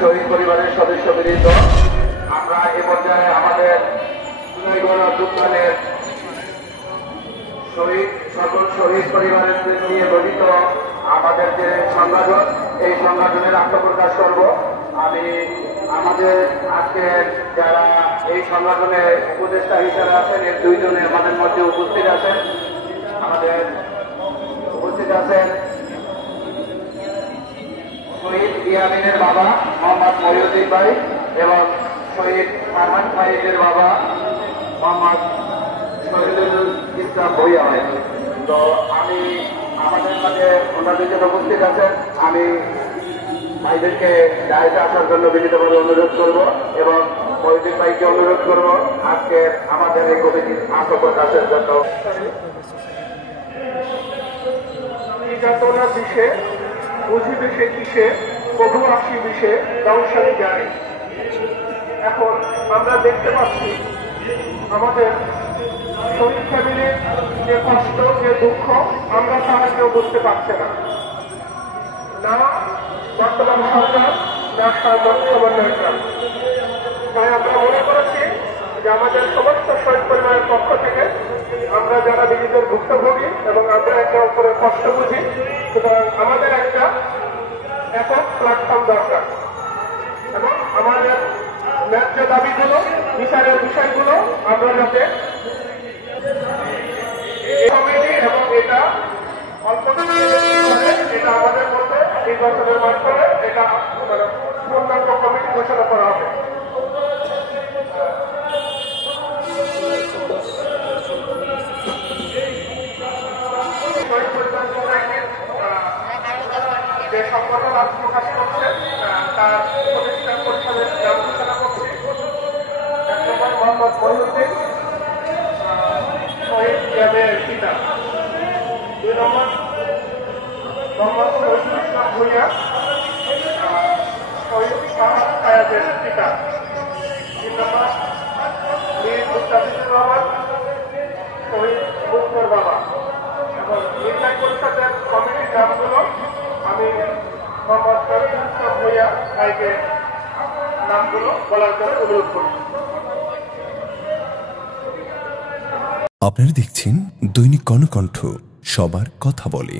শহীদ পরিবারের সদস্যবৃন্দ, আমরা এ পর্যায়ে আমাদের সুনাইগড় যুদ্ধের সকল শহীদ পরিবারের নিয়ে গঠিত আমাদের যে সংগঠন, এই সংগঠনের আত্মপ্রকাশ করব। আমি আমাদের আজকের যারা এই সংগঠনে উপদেষ্টা হিসেবে আছেন, এর দুইজনে আমাদের মধ্যে উপস্থিত আছেন। আমাদের উপস্থিত আছেন শহীদ ইয়ামিনের বাবা মোহাম্মদ মহিউদ্দিন ভাই এবং শহীদ ফারহান ফাইজের বাবা মোহাম্মদ শহীদুল ইসলাম ভূঁইয়া ভাই। তো আমি আমাদের মাঝে ওনারা দুজন উপস্থিত আছেন। আমি ভাইদেরকে দায়িত্বে আসার জন্য বিনীতভাবে অনুরোধ করব এবং মহিউদ্দিন ভাইকে অনুরোধ করব আজকে আমাদের এই কমিটির আত্মপ্রকাশের জন্য। নির্যাতনা বিষে বুঝি বিষে কিসে প্রভু আসি বিষে দংশানি যায়। এখন আমরা দেখতে পাচ্ছি আমাদের শহীদ ফ্যামিলির যে কষ্ট, যে দুঃখ, আমরা তারা কেউ বুঝতে পারছে না। না বর্তমান সরকার, না সমন্বয়করা। তাই আমরা মনে করেছি যে আমাদের সমস্ত শহীদ পরিবারের পক্ষ থেকে আমরা যারা নিজেদের ভুক্তভোগী এবং আমরা একে অপরের কষ্ট বুঝি, সুতরাং আমাদের একটা একক প্ল্যাটফর্ম দরকার এবং আমাদের ন্যায্য দাবিগুলো, বিচারের বিষয়গুলো আমরা যাতে কমিটি এবং এটা অল্প এটা আমাদের মধ্যে নির্বাচনের মাধ্যমে এটা পূর্ণাঙ্গ কমিটি ঘোষণা করা হবে। যে সংগঠন আত্মপ্রকাশ করছে তার প্রতিষ্ঠান পরিষদের নাম ঘোষণা করছি। 1 নম্বর মোহাম্মদ মহিউদ্দিন, শহীদ ইয়ামিনের পিতা। 2 নম্বর মোহাম্মদ শহীদুল ইসলাম ভূঁইয়া, শহীদ ফারহান ফাইজের পিতা। 3 নম্বর মীর মুস্তাফিজুর রহমান, শহীদ মুক্তর বাবা। এবং নির্বাহী পরিষদের কমিটির নামগুলো আমি মোহাম্মদ শহীদুল ইসলাম ভূঁইয়া ভাইকে নামগুলো বলার জন্য অনুরোধ করছি। আপনারা দেখছেন দৈনিক কর্ণকণ্ঠ, সবার কথা বলে।